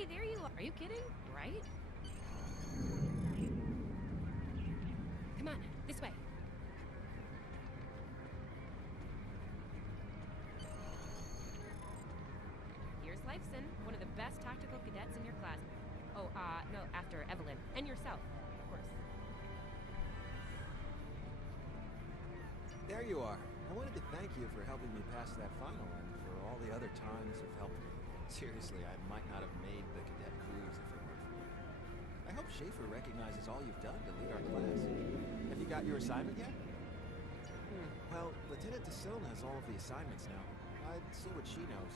Hey, there you are. Are you kidding? Right? Come on, this way. Here's Lifeson, one of the best tactical cadets in your class. Oh, no, after Evelyn. And yourself, of course. There you are. I wanted to thank you for helping me pass that final and for all the other times you've helped me. Seriously, I might not have made the cadet cruise if it weren't for you. I hope Schaefer recognizes all you've done to lead our class. Have you got your assignment yet? Well, Lieutenant DeSilne has all of the assignments now. I'd see what she knows.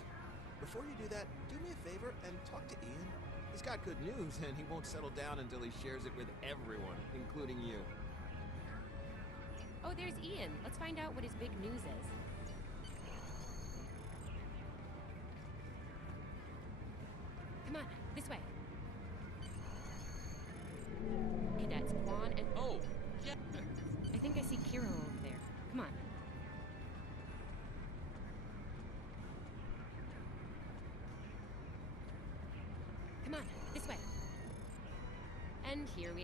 Before you do that, do me a favor and talk to Ian. He's got good news, and he won't settle down until he shares it with everyone, including you. Oh, there's Ian. Let's find out what his big news is. Come on, this way. Cadets Quan and... Oh, yeah. I think I see Kiro over there. Come on. Come on, this way. And here we...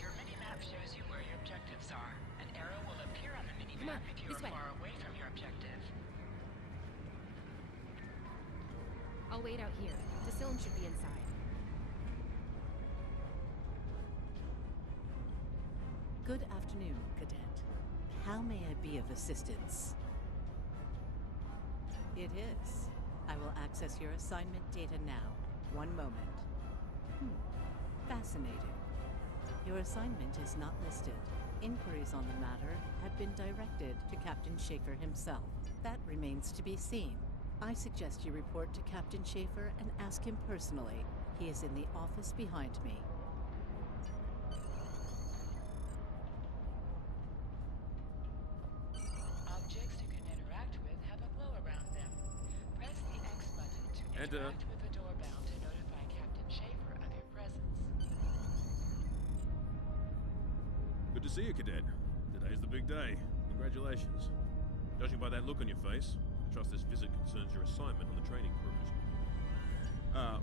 Your minimap shows you where your objectives are. An arrow will appear on the minimap if you are far away from your objective. I'll wait out here. DeSilne should be inside. Good afternoon, Cadet. How may I be of assistance? It is. I will access your assignment data now. One moment. Fascinating. Your assignment is not listed. Inquiries on the matter have been directed to Captain Schaefer himself. That remains to be seen. I suggest you report to Captain Schaefer and ask him personally. He is in the office behind me. Objects you can interact with have a glow around them. Press the X button to interact with the doorbell to notify Captain Schaefer of your presence. Good to see you, Cadet. Today's the big day. Congratulations. Judging by that look on your face, I trust this visit concerns your assignment on the training cruise.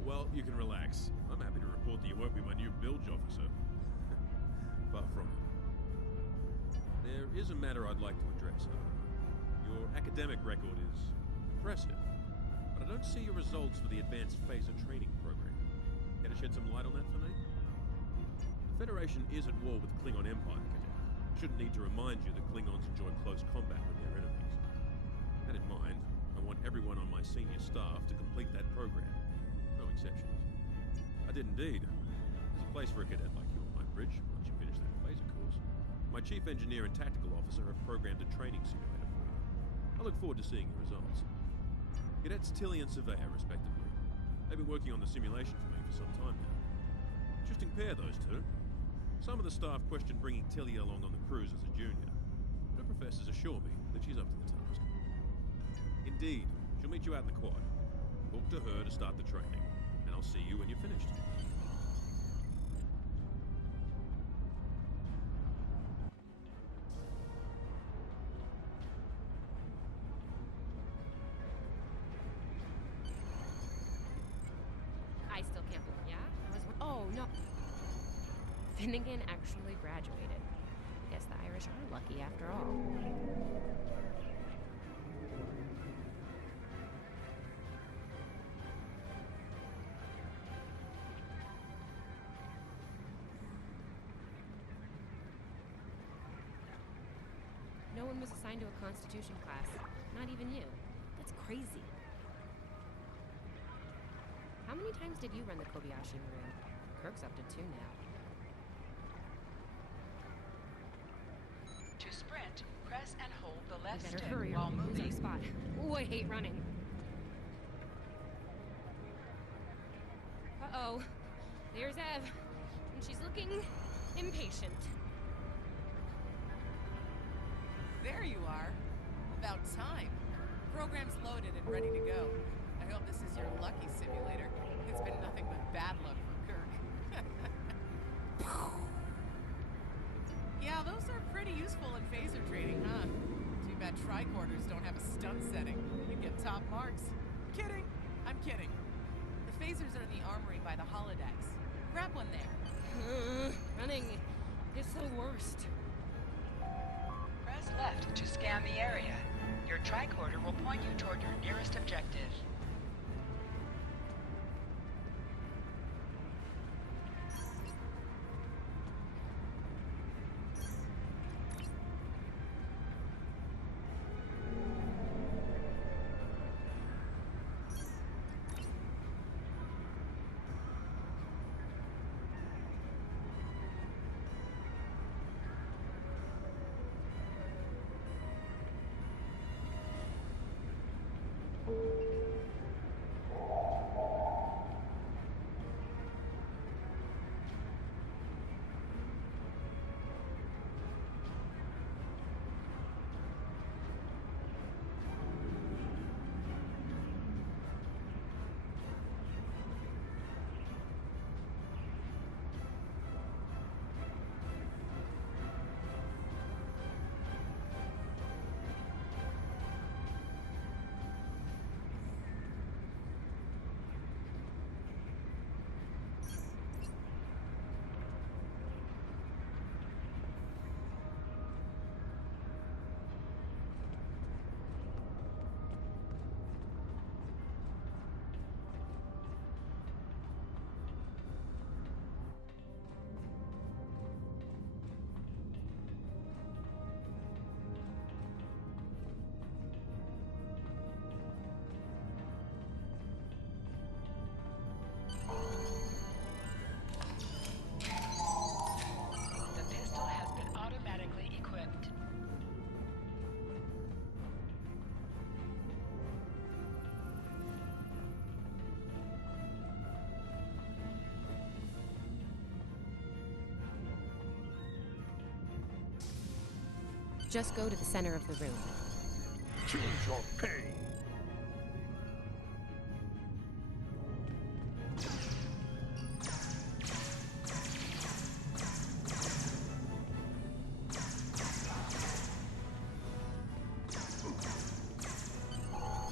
Well, you can relax. I'm happy to report that you won't be my new bilge officer. Far from it. There is a matter I'd like to address, however. Your academic record is impressive, but I don't see your results for the advanced phaser training program. Care to shed some light on that for me? The Federation is at war with the Klingon Empire, Cadet. I shouldn't need to remind you that Klingons enjoy close combat with their enemies. That in mind, I want everyone on my senior staff to complete that program. No exceptions. I did indeed. There's a place for a cadet like you on my bridge, once you finish that phaser course. My chief engineer and tactical officer have programmed a training simulator for you. I look forward to seeing your results. Cadets Tilly and Surveyor, respectively. They've been working on the simulation for me for some time now. Interesting pair, those two. Some of the staff question bringing Tilly along on the cruise as a junior. Her professors assure me that she's up to the task. Indeed, she'll meet you out in the quad. Talk to her to start the training, and I'll see you when you're finished. I still can't believe, yeah? Oh, no. Finnegan actually graduated. Guess the Irish are lucky after all. No one was assigned to a Constitution class. Not even you. That's crazy. How many times did you run the Kobayashi room? Kirk's up to 2 now. To sprint, press and hold the We left better stick hurry while or we'll lose our moving. spot. Ooh, I hate running. Uh-oh. There's Ev. And she's looking impatient. There you are. About time. Program's loaded and ready to go. I hope this is your lucky simulator. It's been nothing but bad luck for Kirk. Yeah, those are pretty useful in phaser training, huh? Too bad tricorders don't have a stun setting. You'd get top marks. Kidding. I'm kidding. The phasers are in the armory by the holodecks. Grab one there. Running is the worst. Press left to scan the area. Your tricorder will point you toward your nearest objective. The pistol has been automatically equipped. Just go to the center of the room. Choose your pain.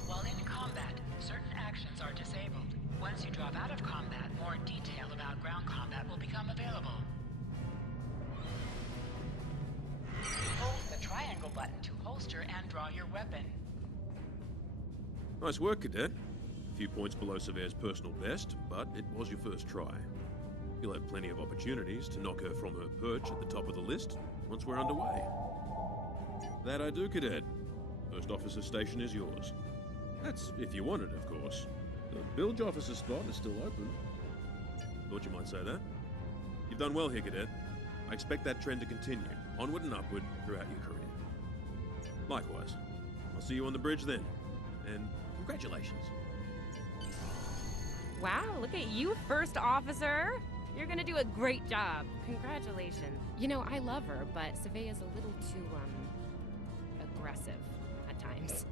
While in combat, certain actions are disabled. Once you drop out of combat, more detail about ground combat will become available. Hold the triangle button to holster and draw your weapon. Nice work, Cadet. A few points below Severe's personal best, but it was your first try. You'll have plenty of opportunities to knock her from her perch at the top of the list once we're underway. That I do, Cadet. First officer station is yours. That's if you want it, of course. The bilge officer spot is still open. Thought you might say that. You've done well here, Cadet. I expect that trend to continue, onward and upward, throughout your career. Likewise. I'll see you on the bridge then. And congratulations. Wow, look at you, first officer. You're gonna do a great job. Congratulations. You know, I love her, but Savea's a little too, aggressive at times.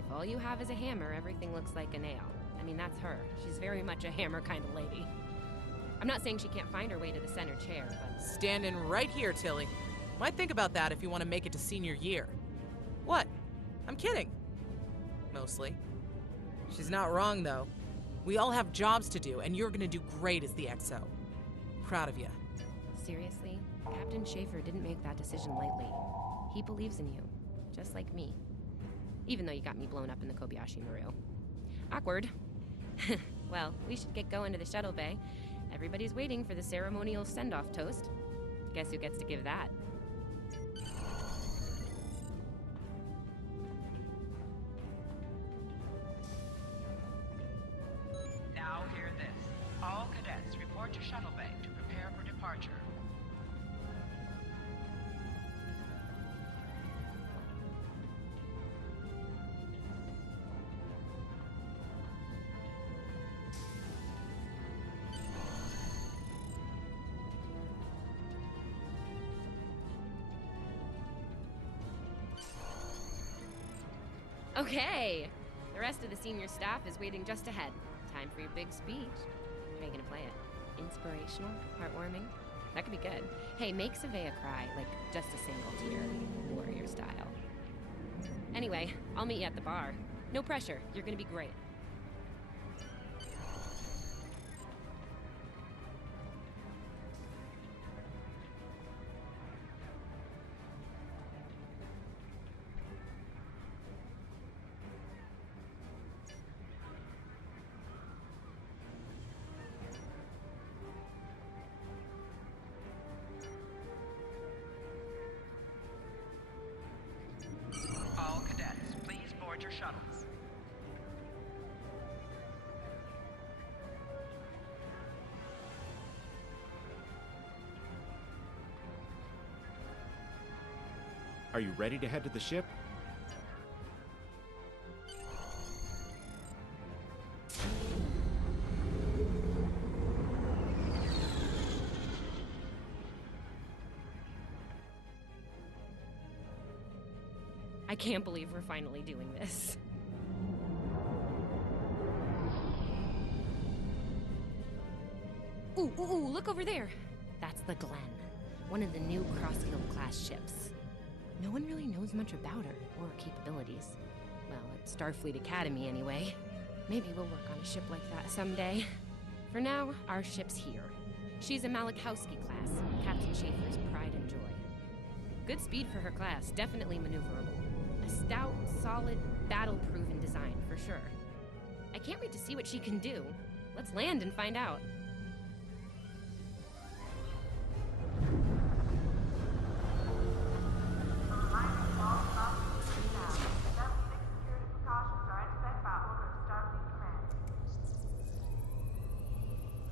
If all you have is a hammer, everything looks like a nail. I mean, that's her. She's very much a hammer kind of lady. I'm not saying she can't find her way to the center chair, but... Standing right here, Tilly. Might think about that if you want to make it to senior year. What? I'm kidding. Mostly. She's not wrong, though. We all have jobs to do, and you're gonna do great as the XO. Proud of you. Seriously, Captain Schaefer didn't make that decision lightly. He believes in you, just like me. Even though you got me blown up in the Kobayashi Maru. Awkward. Well, we should get going to the shuttle bay. Everybody's waiting for the ceremonial send-off toast. Guess who gets to give that? Now hear this. All cadets report to shuttle bay to prepare for departure. Okay! The rest of the senior staff is waiting just ahead. Time for your big speech. How are you gonna play it? Inspirational? Heartwarming? That could be good. Hey, make Savea cry, like just a single tear, warrior style. Anyway, I'll meet you at the bar. No pressure, you're gonna be great. Are you ready to head to the ship? I can't believe we're finally doing this. Ooh, look over there. That's the Glen, one of the new Crossfield-class ships. No one really knows much about her or her capabilities. Well, at Starfleet Academy anyway. Maybe we'll work on a ship like that someday. For now, our ship's here. She's a Malachowski class, Captain Schaefer's pride and joy. Good speed for her class, definitely maneuverable. A stout, solid, battle-proven design, for sure. I can't wait to see what she can do. Let's land and find out.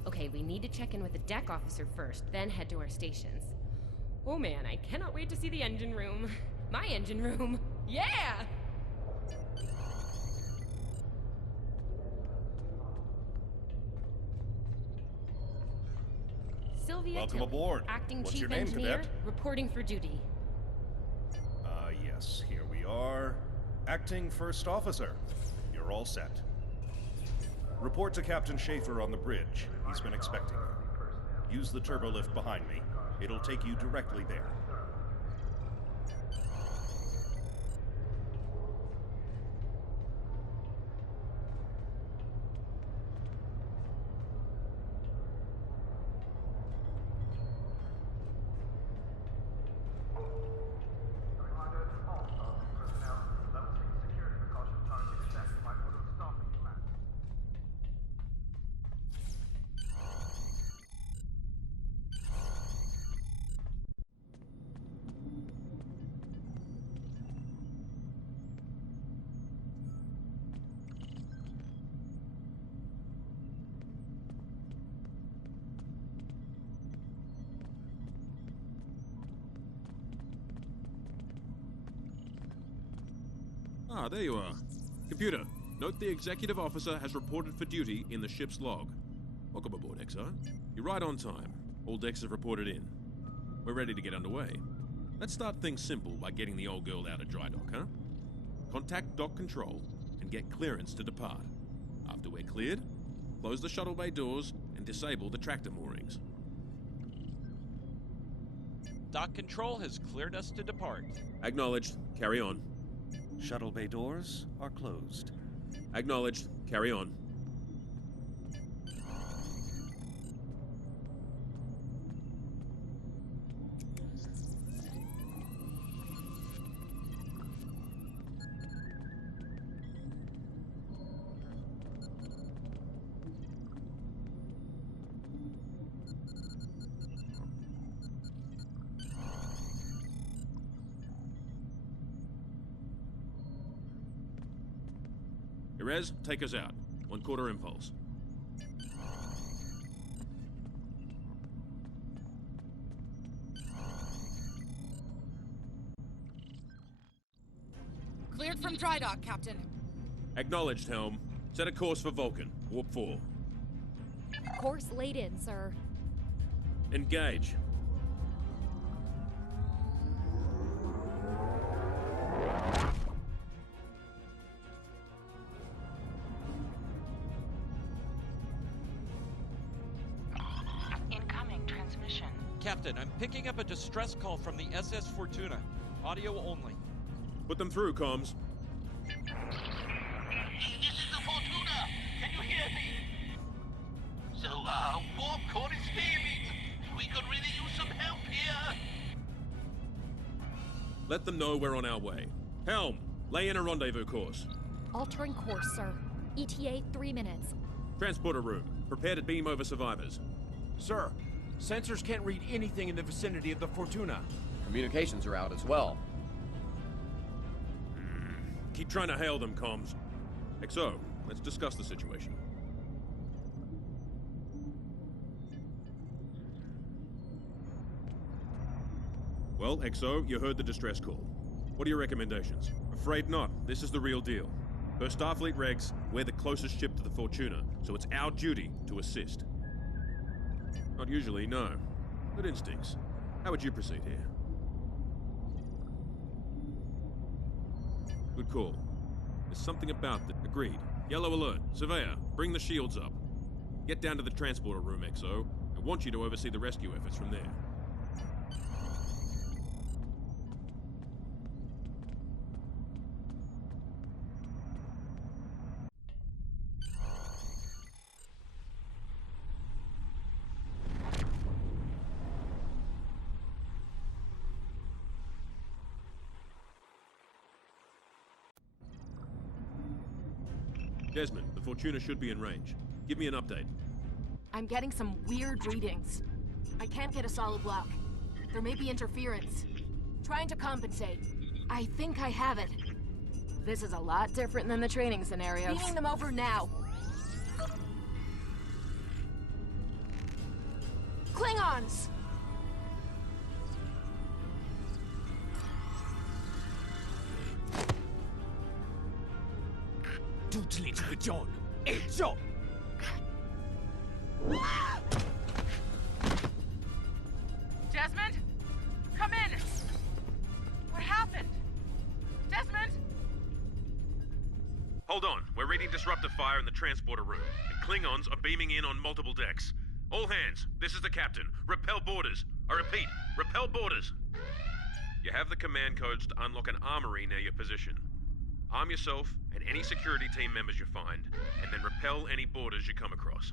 Okay, we need to check in with the deck officer first, then head to our stations. Oh man, I cannot wait to see the engine room. My engine room. Yeah! Sylvia Welcome Tilley, aboard. Acting What's Chief your name, Engineer, Cadet? reporting for duty. Yes, here we are. Acting First Officer. You're all set. Report to Captain Schaefer on the bridge. He's been expecting you. Use the turbolift behind me. It'll take you directly there. Ah, there you are. Computer, note the executive officer has reported for duty in the ship's log. Welcome aboard, XO. You're right on time. All decks have reported in. We're ready to get underway. Let's start things simple by getting the old girl out of dry dock, huh? Contact dock control and get clearance to depart. After we're cleared, close the shuttle bay doors and disable the tractor moorings. Dock control has cleared us to depart. Acknowledged. Carry on. Shuttle bay doors are closed. Acknowledged. Carry on. Erez, take us out. 1/4 impulse. Cleared from dry dock, Captain. Acknowledged, Helm. Set a course for Vulcan. Warp 4. Course laid in, sir. Engage. Incoming transmission. Captain, I'm picking up a distress call from the SS Fortuna. Audio only. Put them through, comms. This is the Fortuna! Can you hear me? So, warp core is failing. We could really use some help here. Let them know we're on our way. Helm, lay in a rendezvous course. Altering course, sir. ETA 3 minutes. Transporter room. Prepare to beam over survivors. Sir, sensors can't read anything in the vicinity of the Fortuna. Communications are out as well. Keep trying to hail them, comms. XO, let's discuss the situation. Well, XO, you heard the distress call. What are your recommendations? Afraid not. This is the real deal. Per Starfleet regs, we're the closest ship to the Fortuna, so it's our duty to assist. Not usually, no. Good instincts. How would you proceed here? Good call. There's something about that. Agreed. Yellow alert. Surveyor, bring the shields up. Get down to the transporter room, XO. I want you to oversee the rescue efforts from there. Desmond, the Fortuna should be in range. Give me an update. I'm getting some weird readings. I can't get a solid lock. There may be interference. Trying to compensate. I think I have it. This is a lot different than the training scenarios. Beaming them over now. Klingons! Desmond? Come in! What happened? Desmond? Hold on. We're reading disruptor fire in the transporter room, and Klingons are beaming in on multiple decks. All hands, this is the captain. Repel boarders. I repeat, repel boarders. You have the command codes to unlock an armory near your position. Arm yourself and any security team members you find, and then repel any boarders you come across.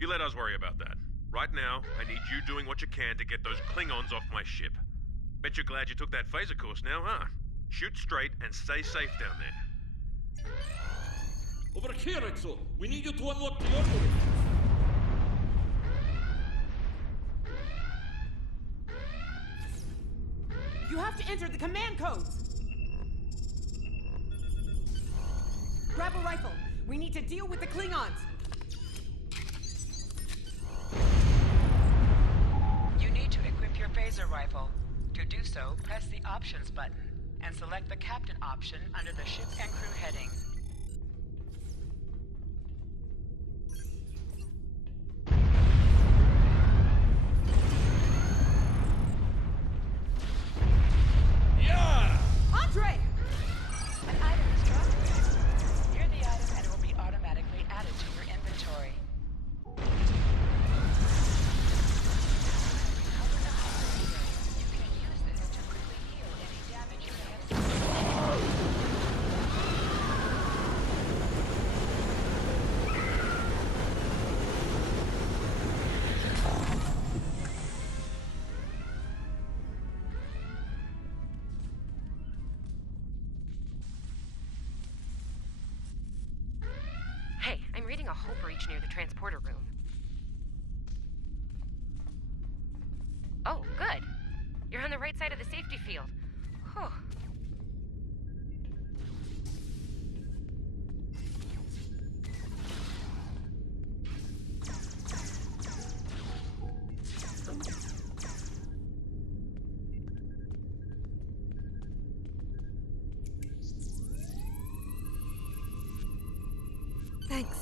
You let us worry about that. Right now, I need you doing what you can to get those Klingons off my ship. Bet you're glad you took that phaser course now, huh? Shoot straight and stay safe down there. Over here, Exo! We need you to unlock the armory! You have to enter the command codes! Grab a rifle. We need to deal with the Klingons. You need to equip your phaser rifle. To do so, press the Options button and select the Captain option under the Ship and Crew heading. Yeah! Andre! An item is dropped. Hear the item and it will be automatically added to your inventory. You can use this to quickly heal any damage you may have Hey, I'm reading a hull breach near the transporter room. Oh, good. You're on the right side of the safety field. Whew. Thanks.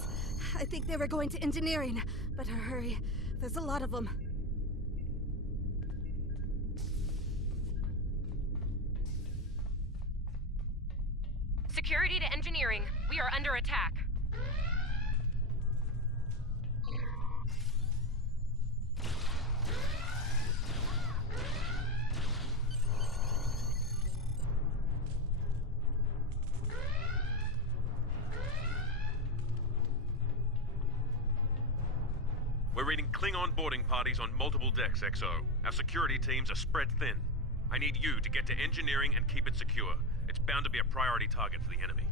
I think they were going to engineering, but hurry. There's a lot of them. Security to engineering. We are under attack. We're reading Klingon boarding parties on multiple decks, XO. Our security teams are spread thin. I need you to get to engineering and keep it secure. It's bound to be a priority target for the enemy.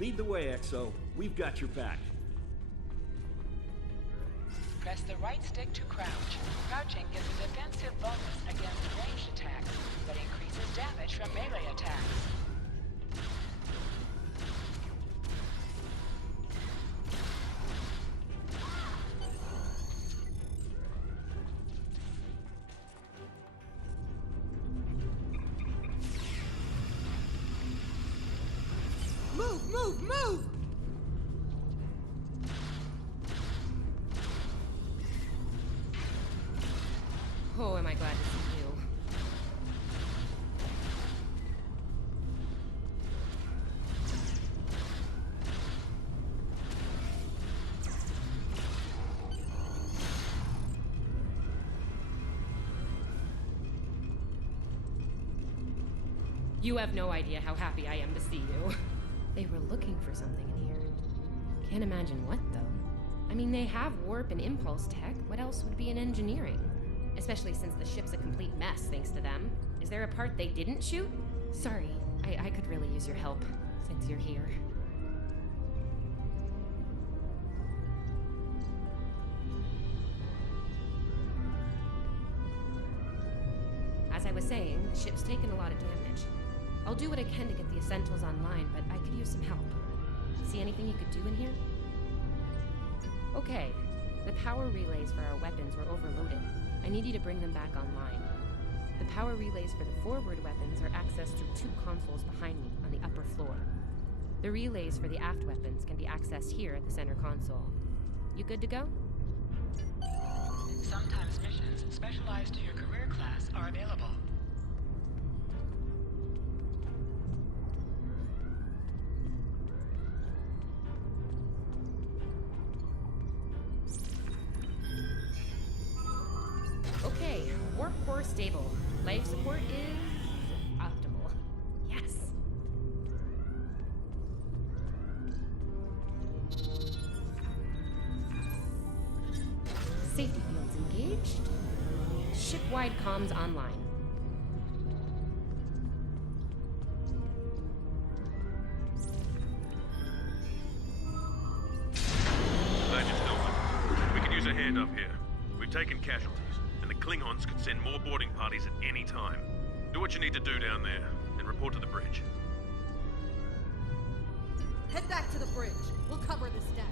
Lead the way, XO. We've got your back. Press the right stick to crouch. Crouching gives a defensive bonus against ranged attacks, but increases damage from melee attacks. Move, move, move! Oh, am I glad to see you. You have no idea how happy I am to see you. They were looking for something in here. Can't imagine what, though. I mean, they have warp and impulse tech. What else would be in engineering? Especially since the ship's a complete mess, thanks to them. Is there a part they didn't shoot? Sorry, I could really use your help, since you're here. As I was saying, the ship's taken a lot of damage. I'll do what I can to get the essentials online, but I could use some help. See anything you could do in here? Okay, the power relays for our weapons were overloaded. I need you to bring them back online. The power relays for the forward weapons are accessed through two consoles behind me on the upper floor. The relays for the aft weapons can be accessed here at the center console. You good to go? Sometimes missions specialized to your career class are available. Okay, warp core stable. Life support is optimal. Yes. Safety fields engaged. Ship-wide comms online. Major Stillman, we can use a hand up here. We've taken casualties, and the Klingons could send more boarding parties at any time. Do what you need to do down there, and report to the bridge. Head back to the bridge. We'll cover this deck.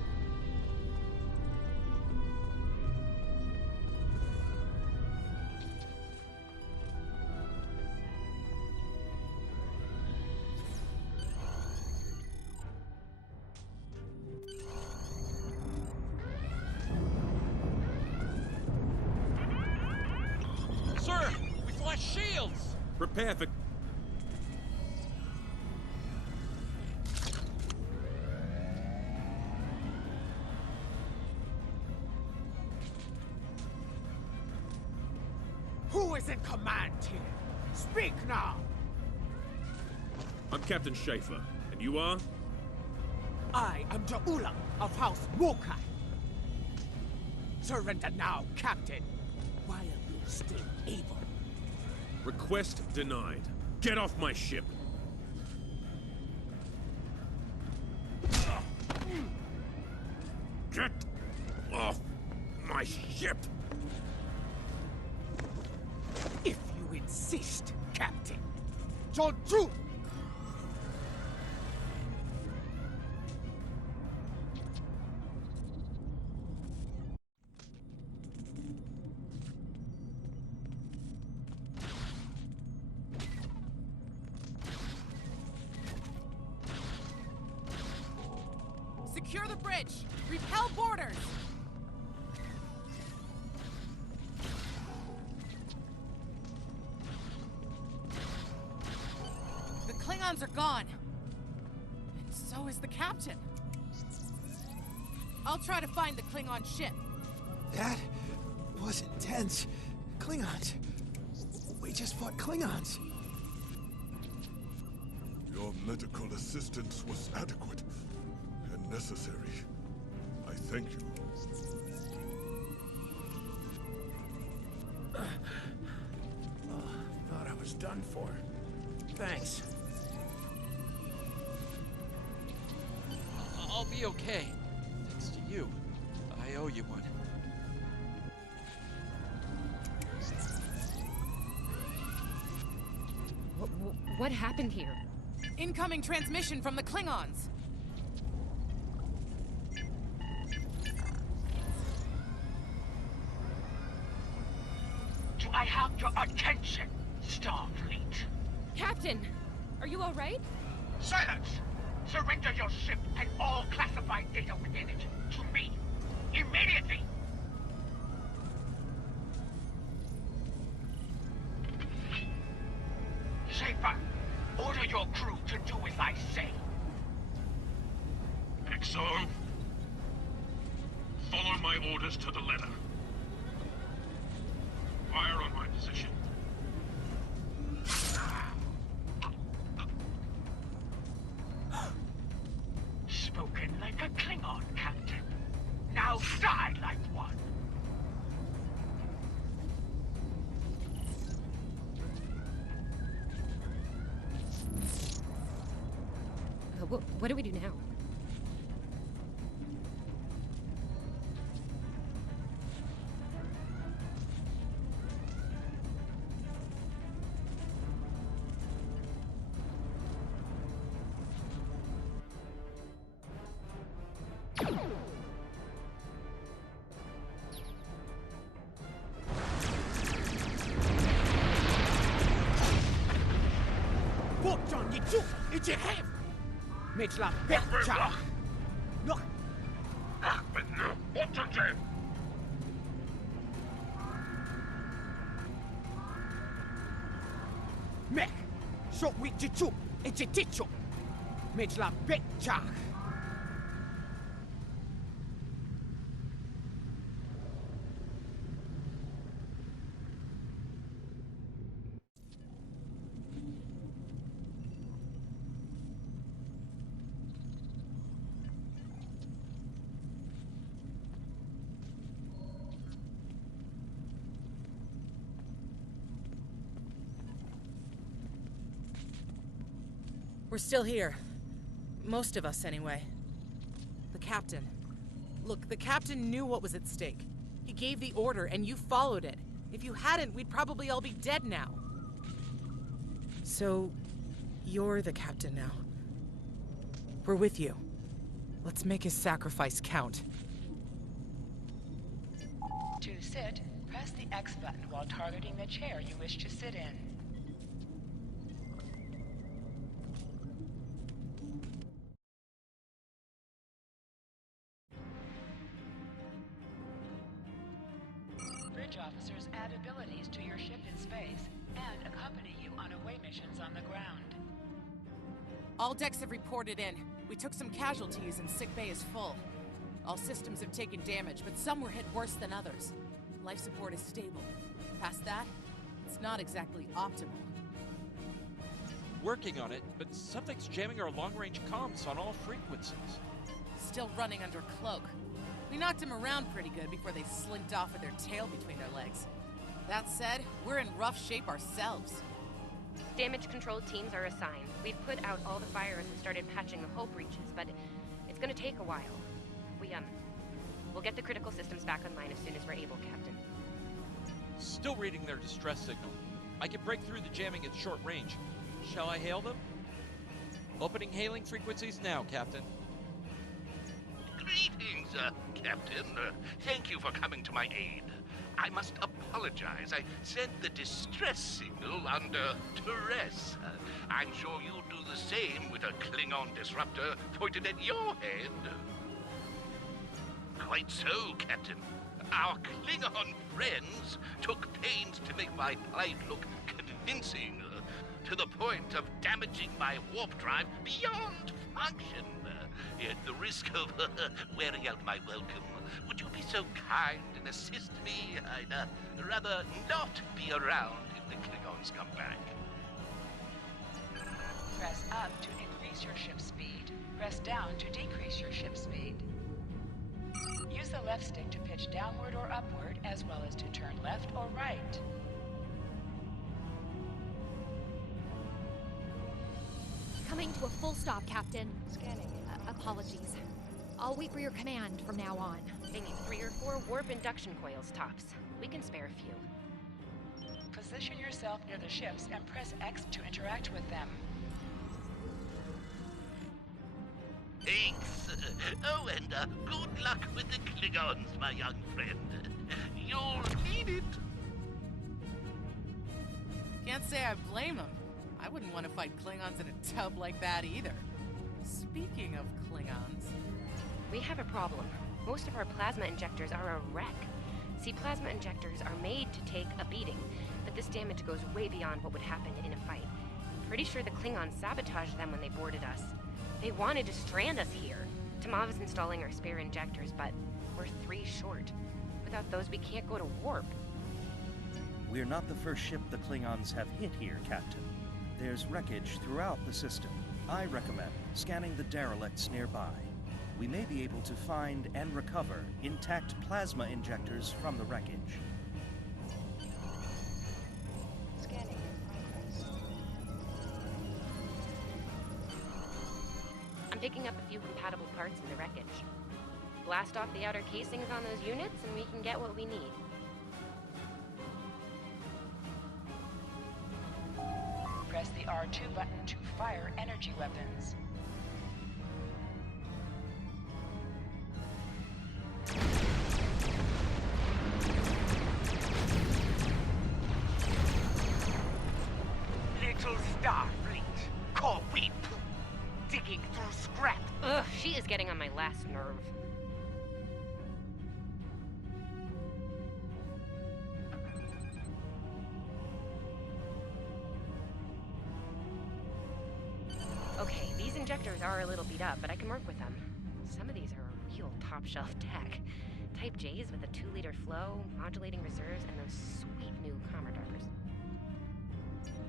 Sir, we flashed shields! Prepare for... Who is in command here? Speak now! I'm Captain Schaefer, and you are? I am the Ulam of House Mokai. Surrender now, Captain, while you're still able. Request denied. Get off my ship! Get off my ship! If you insist, Captain. Don't do! Secure the bridge! Repel boarders! The Klingons are gone. And so is the captain. I'll try to find the Klingon ship. That was intense. Klingons. We just fought Klingons. Your medical assistance was adequate and necessary. I thank you. Thought I was done for. Thanks. I'll be okay. Thanks to you. I owe you one. What happened here? Incoming transmission from the Klingons! Do I have your attention, Starfleet? Captain! Are you alright? Silence! Surrender your ship and all classified data within it to me. Immediately! Schaefer, order your crew to do as I say. Exxon, follow my orders to the letter. Fire on my position. Spoken like a Klingon, Captain. Now die like one. What do we do now? We're still here. Most of us, anyway. The captain. Look, the captain knew what was at stake. He gave the order, and you followed it. If you hadn't, we'd probably all be dead now. So, you're the captain now. We're with you. Let's make his sacrifice count. To sit, press the X button while targeting the chair you wish to sit in. Bridge officers add abilities to your ship in space and accompany you on away missions on the ground. All decks have reported in. We took some casualties and sickbay is full. All systems have taken damage, but some were hit worse than others. Life support is stable. Past that, it's not exactly optimal. Working on it, but something's jamming our long-range comms on all frequencies. Still running under cloak. We knocked him around pretty good before they slinked off with their tail between their legs. That said, we're in rough shape ourselves. Damage control teams are assigned. We've put out all the fires and started patching the hull breaches, but it's gonna take a while. We'll get the critical systems back online as soon as we're able, Captain. Still reading their distress signal. I can break through the jamming at short range. Shall I hail them? Opening hailing frequencies now, Captain. Greetings, Captain. Thank you for coming to my aid. I must apologize. I sent the distress signal under duress. I'm sure you'll do the same with a Klingon disruptor pointed at your head. Quite so, Captain. Our Klingon friends took pains to make my plight look convincing, to the point of damaging my warp drive beyond function. At the risk of wearing out my welcome, would you be so kind and assist me? I'd rather not be around if the Klingons come back. Press up to increase your ship's speed. Press down to decrease your ship's speed. Use the left stick to pitch downward or upward, as well as to turn left or right. Coming to a full stop, Captain. Scanning. Apologies. I'll wait for your command from now on. They need 3 or 4 warp induction coils tops. We can spare a few. Position yourself near the ships and press X to interact with them. Thanks. Oh, and good luck with the Klingons, my young friend. You'll need it. Can't say I blame him. I wouldn't want to fight Klingons in a tub like that either. Speaking of Klingons... We have a problem. Most of our plasma injectors are a wreck. See, plasma injectors are made to take a beating, but this damage goes way beyond what would happen in a fight. Pretty sure the Klingons sabotaged them when they boarded us. They wanted to strand us here. Tamav is installing our spare injectors, but we're 3 short. Without those, we can't go to warp. We're not the first ship the Klingons have hit here, Captain. There's wreckage throughout the system. I recommend scanning the derelicts nearby. We may be able to find and recover intact plasma injectors from the wreckage. Scanning in progress. I'm picking up a few compatible parts in the wreckage. Blast off the outer casings on those units, and we can get what we need. Press the R2 button to fire energy weapons. Little Starfleet, caught we digging through scrap. Ugh, she is getting on my last nerve. Okay, these injectors are a little beat up, but I can work with them. Some of these are real top-shelf tech. Type J's with a 2-liter flow, modulating reserves, and those sweet new Commodores.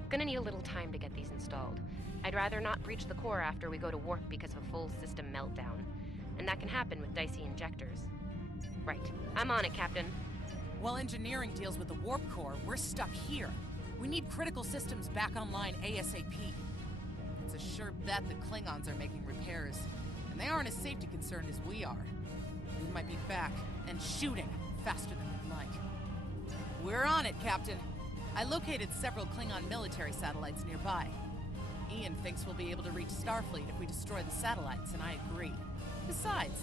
Gonna need a little time to get these installed. I'd rather not breach the core after we go to warp because of a full system meltdown. And that can happen with dicey injectors. Right. I'm on it, Captain. While engineering deals with the warp core, we're stuck here. We need critical systems back online ASAP. It's a sure bet the Klingons are making repairs, and they aren't as safety concerned as we are. We might be back and shooting faster than we'd like. We're on it, Captain. I located several Klingon military satellites nearby. Ian thinks we'll be able to reach Starfleet if we destroy the satellites, and I agree. Besides,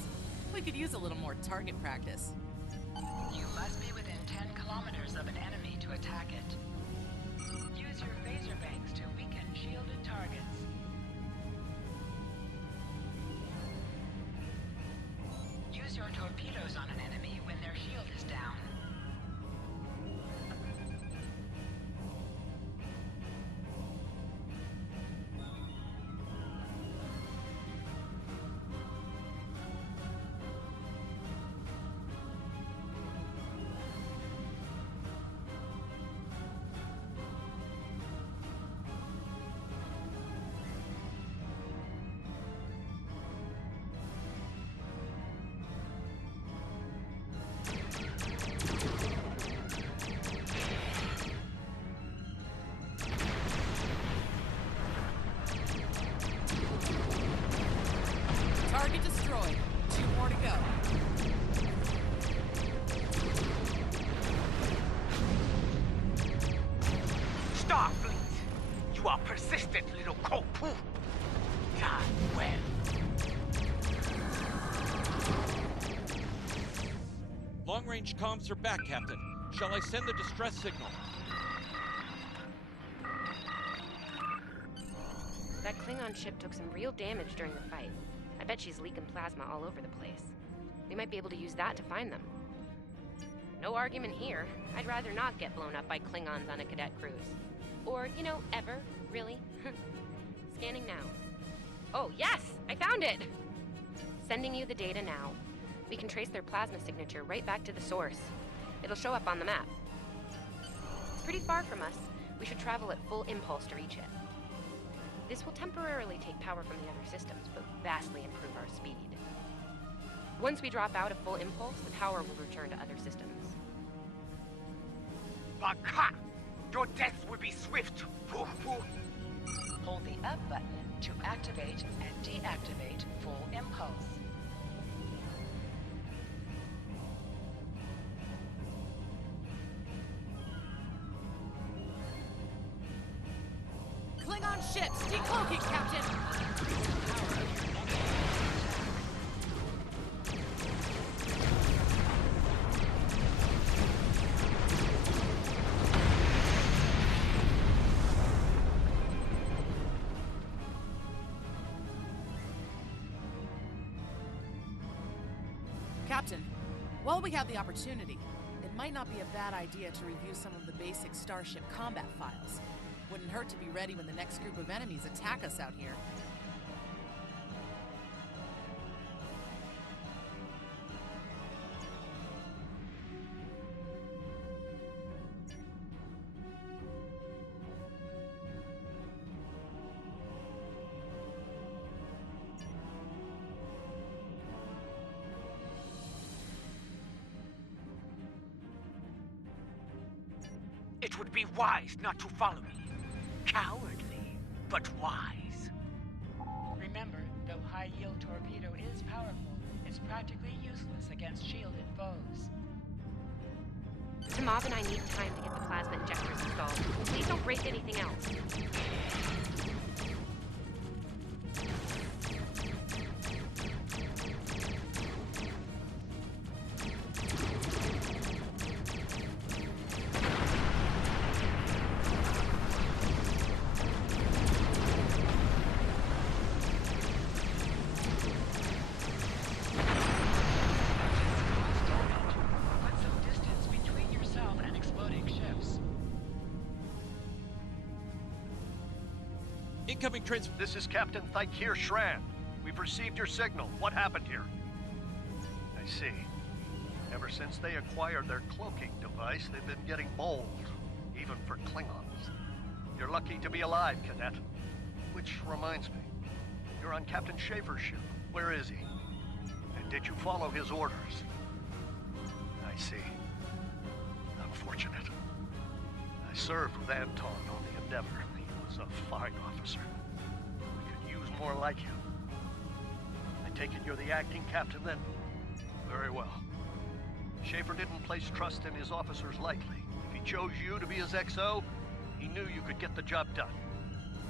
we could use a little more target practice. You must be within 10 kilometers of an enemy to attack it. Use your phaser banks to weaken shielded targets. Use your torpedoes on an enemy when their shield is down. Target destroyed. 2 more to go. Starfleet, you are persistent, little cope. Done well. Long-range comms are back, Captain. Shall I send the distress signal? That Klingon ship took some real damage during the fight. I bet she's leaking plasma all over the place. We might be able to use that to find them. No argument here. I'd rather not get blown up by Klingons on a cadet cruise. Or, you know, ever, really. Scanning now. Oh, yes! I found it! Sending you the data now. We can trace their plasma signature right back to the source. It'll show up on the map. It's pretty far from us. We should travel at full impulse to reach it. This will temporarily take power from the other systems, but vastly improve our speed. Once we drop out of full impulse, the power will return to other systems. Baka! Your death will be swift. Poof, poof. Hold the up button to activate and deactivate full impulse. ships! Decloaking, Captain! Captain, while we have the opportunity, it might not be a bad idea to review some of the basic Starship combat files. Wouldn't hurt to be ready when the next group of enemies attack us out here. It would be wise not to follow me. Cowardly, but wise. Remember, though high-yield torpedo is powerful, it's practically useless against shielded foes. Tamab and I need time to get the plasma injectors installed. Please don't break anything else. Incoming transfer. This is Captain Thykir Shran. We've received your signal. What happened here? I see. Ever since they acquired their cloaking device, they've been getting bold, even for Klingons. You're lucky to be alive, Cadet. Which reminds me, you're on Captain Schaefer's ship. Where is he? And did you follow his orders? I see. Unfortunate. I served with Anton on the Endeavor. He was a fine officer. We could use more like him. I take it you're the acting captain then? Very well. Schaefer didn't place trust in his officers lightly. If he chose you to be his XO, he knew you could get the job done.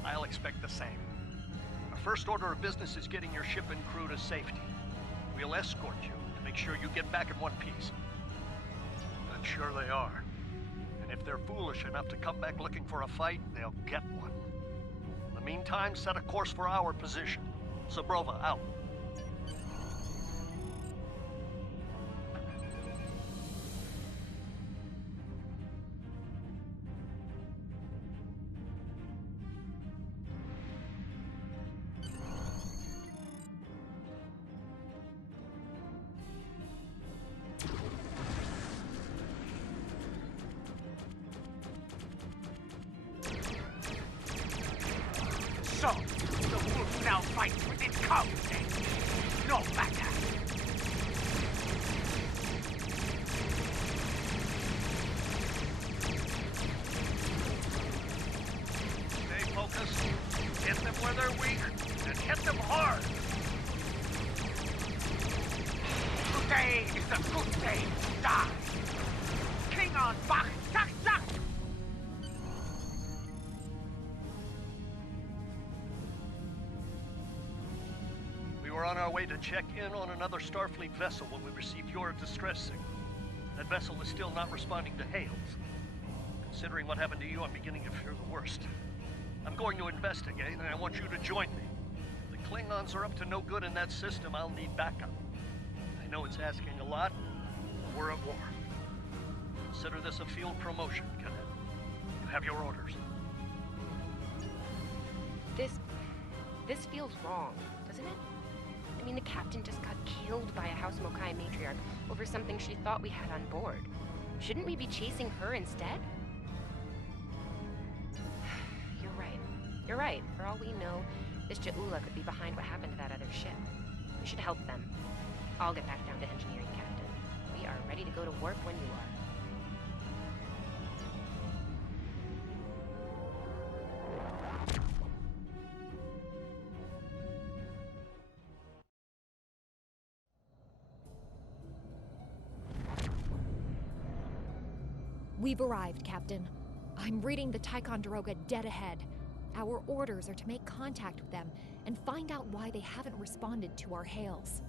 I'll expect the same. Our first order of business is getting your ship and crew to safety. We'll escort you to make sure you get back in one piece. I'm sure they are. And if they're foolish enough to come back looking for a fight, they'll get one. In the meantime, set a course for our position. Zabrova, out. So, the wolf now fights with its cubs, then. No matter. Stay focused. Hit them where they're weak, and hit them hard. Today is a good day to die. Klingon Bach, tak, tak. We were on our way to check in on another Starfleet vessel when we received your distress signal. That vessel is still not responding to hails. Considering what happened to you, I'm beginning to fear the worst. I'm going to investigate, and I want you to join me. If the Klingons are up to no good in that system, I'll need backup. I know it's asking a lot, but we're at war. Consider this a field promotion, Cadet. You have your orders. This feels wrong, doesn't it? I mean, the captain just got killed by a House Mokai matriarch over something she thought we had on board. Shouldn't we be chasing her instead? You're right. For all we know, this Ja'ula could be behind what happened to that other ship. We should help them. I'll get back down to engineering, Captain. We are ready to go to warp when you are. We've arrived, Captain. I'm reading the Ticonderoga dead ahead. Our orders are to make contact with them and find out why they haven't responded to our hails.